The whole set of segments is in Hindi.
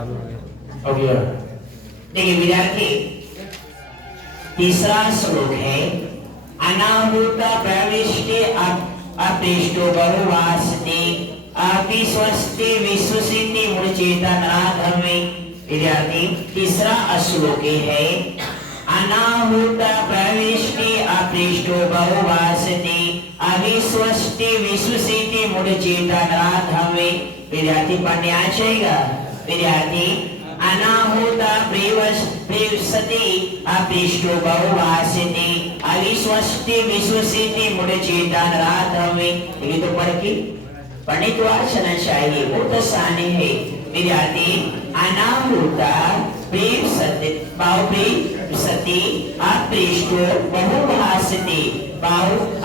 चालू हो गया। हो गया। देखिए विद्यार्थी, तीसरा श्लोक है अनाहूत प्रविष्टे अपृष्टो बहुवासते अविश्वस्ते विश्वसिते मूढ़चेतनाधर्मे। विद्यार्थी, तीसरा श्लोक है अनाहूत प्रविष्टे अपृष्टो बहुवासते अविश्वस्ते विश्वसिते मूढ़चेतनाधर्मे। विद्यार्थी पढ़ने आ जाएगा। विद्यार्थी, अनाहूत प्रविशति अपृष्टो बहुवासते अविश्वस्ते विश्वसिते मूढ़चेतनाधर्मे। ये तो पढ़ने तो आना चाहिए, वो तो साने है। विद्यार्थी, अनाहूत प्रविशति अपृष्टो बहुवासते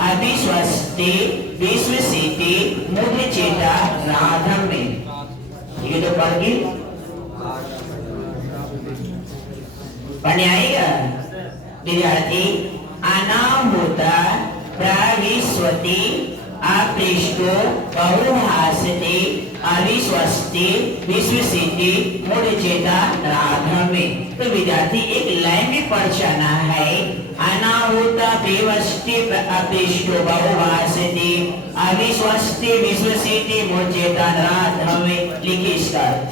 अविश्वस्ते विश्वसिते मूढ़चेतनाधर्मे। ये तो पढ़ने आएगा। विद्यार्थी, अनाहूत प्रविशति अपृष्टो बहुवासते अविश्वस्ते विश्वसिते मूढ़चेतनाधर्मे। तो विद्यार्थी एक लाइन में पढ़ जाना है। अनाहूत प्रविष्टे अपृष्टो बहुवासते अविश्वस्ते विश्वसिते मूढ़चेतनाधर्मे। लिखिए इसका अर्थ।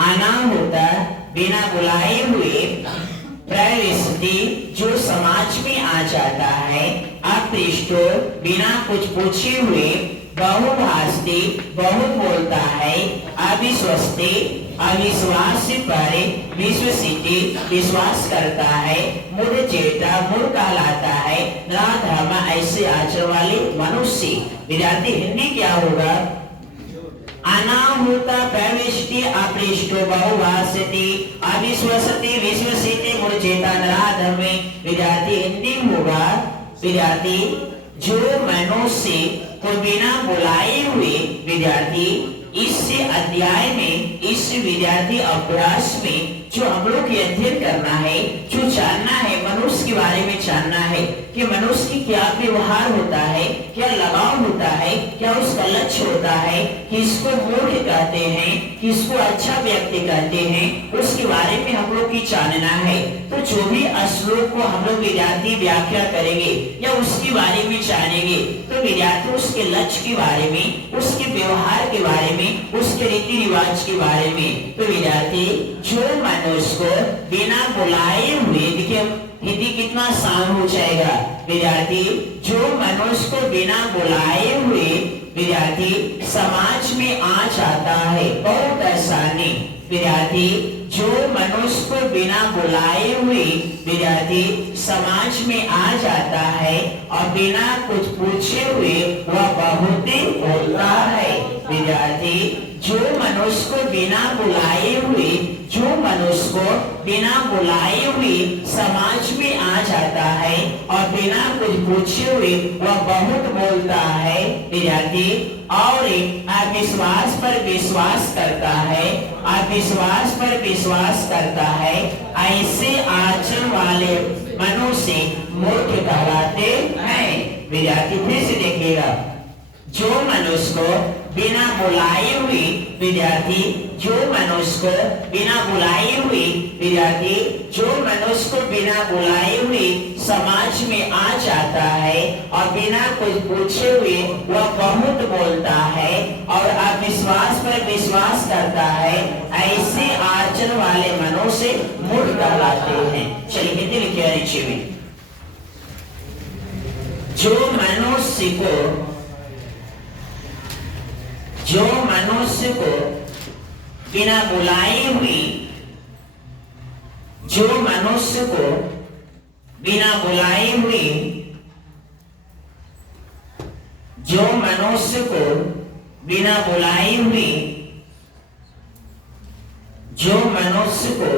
अनाहूत बिना बुलाए हुए प्रविष्टि जो समाज में आ जाता है, अपृष्टो बिना कुछ पूछे हुए, बहुभाषते बहुत बोलता है, अविश्वस्ते अविश्वास पर, विश्वसिते विश्वास करता है, मूढ़चेता मूढ़ कहलाता है, नराधर्म ऐसे आचरण वाले मनुष्य। विद्यार्थी, हिंदी क्या होगा? अनाहूत प्रविष्टे अपृष्टो बहुवासते अविश्वसते विश्वसिते मूढ़चेतनाधर्मे। विद्यार्थी, हिंदी होगा। विद्यार्थी, जो मनुष्य को बिना बुलाए हुए, विद्यार्थी इस अध्याय में, इस विद्यार्थी अभ्यास में जो हम लोग अध्ययन करना है, जो जानना है, मनुष्य के बारे में जानना है कि मनुष्य की क्या व्यवहार होता है, क्या लगाव होता है, क्या उसका लक्ष्य होता है, किसको मूढ़ कहते हैं, किसको अच्छा व्यक्ति कहते हैं, उसके बारे में हम लोग की जानना है। तो जो भी श्लोक को हम लोग विद्यार्थी व्याख्या करेंगे या उसके बारे में जानेंगे, तो विद्यार्थी उसके लक्ष्य के बारे में, उसके व्यवहार के बारे में, उसके रीति रिवाज के बारे में। तो विद्यार्थी, जो मनुष्य को बिना बुलाए हुए, देखिए हिंदी कितना आसान हो जाएगा। विद्यार्थी, जो मनुष्य को बिना बुलाए हुए, विद्यार्थी समाज में आ जाता है, बहुत आसानी। विद्यार्थी, जो मनुष्य को बिना बुलाए हुए, विद्यार्थी समाज में आ जाता है और बिना कुछ पूछे हुए वह बहुत बोलता है। विद्यार्थी, जो मनुष्य को बिना बुलाए हुए, जो मनुष्य को बिना बुलाए हुए समाज में आ जाता है और बिना कुछ पूछे हुए वह बहुत बोलता है। विद्यार्थी, और अविश्वास पर विश्वास करता है, अविश्वास पर विश्वास करता है, ऐसे आचरण वाले मनुष्य मूर्ख कहलाते हैं। विद्यार्थी, फिर से देखिएगा, जो मनुष्य को बिना बुलाए हुए, विद्यार्थी जो मनुष्य को बिना बुलाए हुए, विद्यार्थी जो मनुष्य को बिना बुलाए हुए समाज में आ जाता है और बिना कुछ पूछे हुए वह बहुत बोलता है और अविश्वास पर विश्वास करता है, ऐसे आचरण वाले मनुष्य मूढ़ कहलाते हैं। चलिए हिंदी लिखिए नीचे में। जो मनुष्य को बिना बुलाए हुए, जो मनुष्य को बिना बुलाए हुए, जो मनुष्य को बिना बुलाए हुए, जो मनुष्य को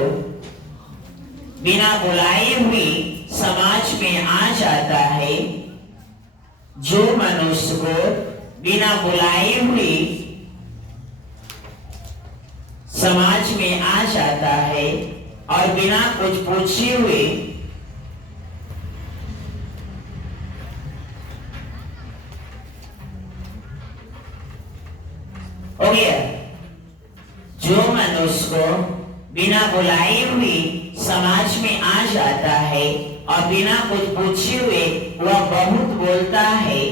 बिना बुलाए हुए समाज में आ जाता है, जो मनुष्य को बिना बुलाए हुए समाज में आ जाता है और बिना कुछ पूछे हुए हो गया। जो मनुष्य को बिना बुलाए हुए समाज में आ जाता है और बिना कुछ पूछे हुए वह बहुत बोलता है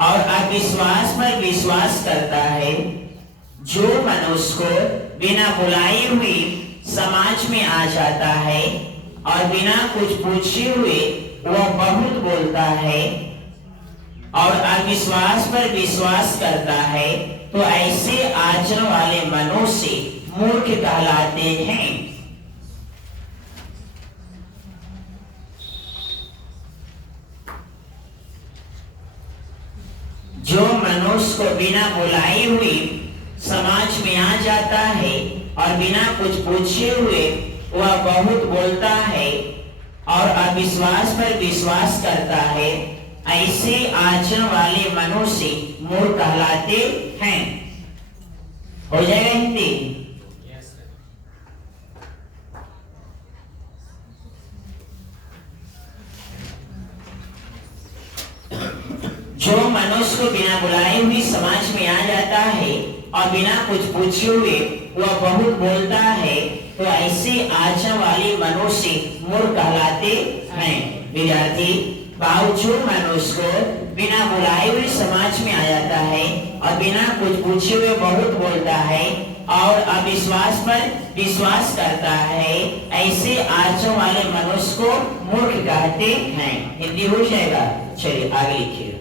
और अविश्वास पर विश्वास करता है। जो मनुष्य को बिना बुलाए हुए समाज में आ जाता है और बिना कुछ पूछे हुए वह बहुत बोलता है और अविश्वास पर विश्वास करता है, तो ऐसे आचरण वाले मनुष्य मूर्ख कहलाते हैं। जो मनुष्य को बिना बुलाए हुए समाज में आ जाता है और बिना कुछ पूछे हुए वह बहुत बोलता है और अविश्वास पर विश्वास करता है, ऐसे आचरण वाले मनुष्य मूर्ख कहलाते हैं। हो जाएगा हिंदी? जो मनुष्य को बिना बुलाए हुए समाज में आ जाता है और बिना कुछ पूछे हुए वह बहुत बोलता है, तो ऐसे आचरण वाले मनुष्य मूर्ख कहलाते हैं। विद्यार्थी, जो मनुष्य को बिना बुलाए हुए समाज में आ जाता है और बिना कुछ पूछे हुए बहुत बोलता है और अविश्वास पर विश्वास करता है, ऐसे आचरण वाले मनुष्य को मूर्ख कहते हैं। हिंदी हो जाएगा? चलिए आगे लिखिए।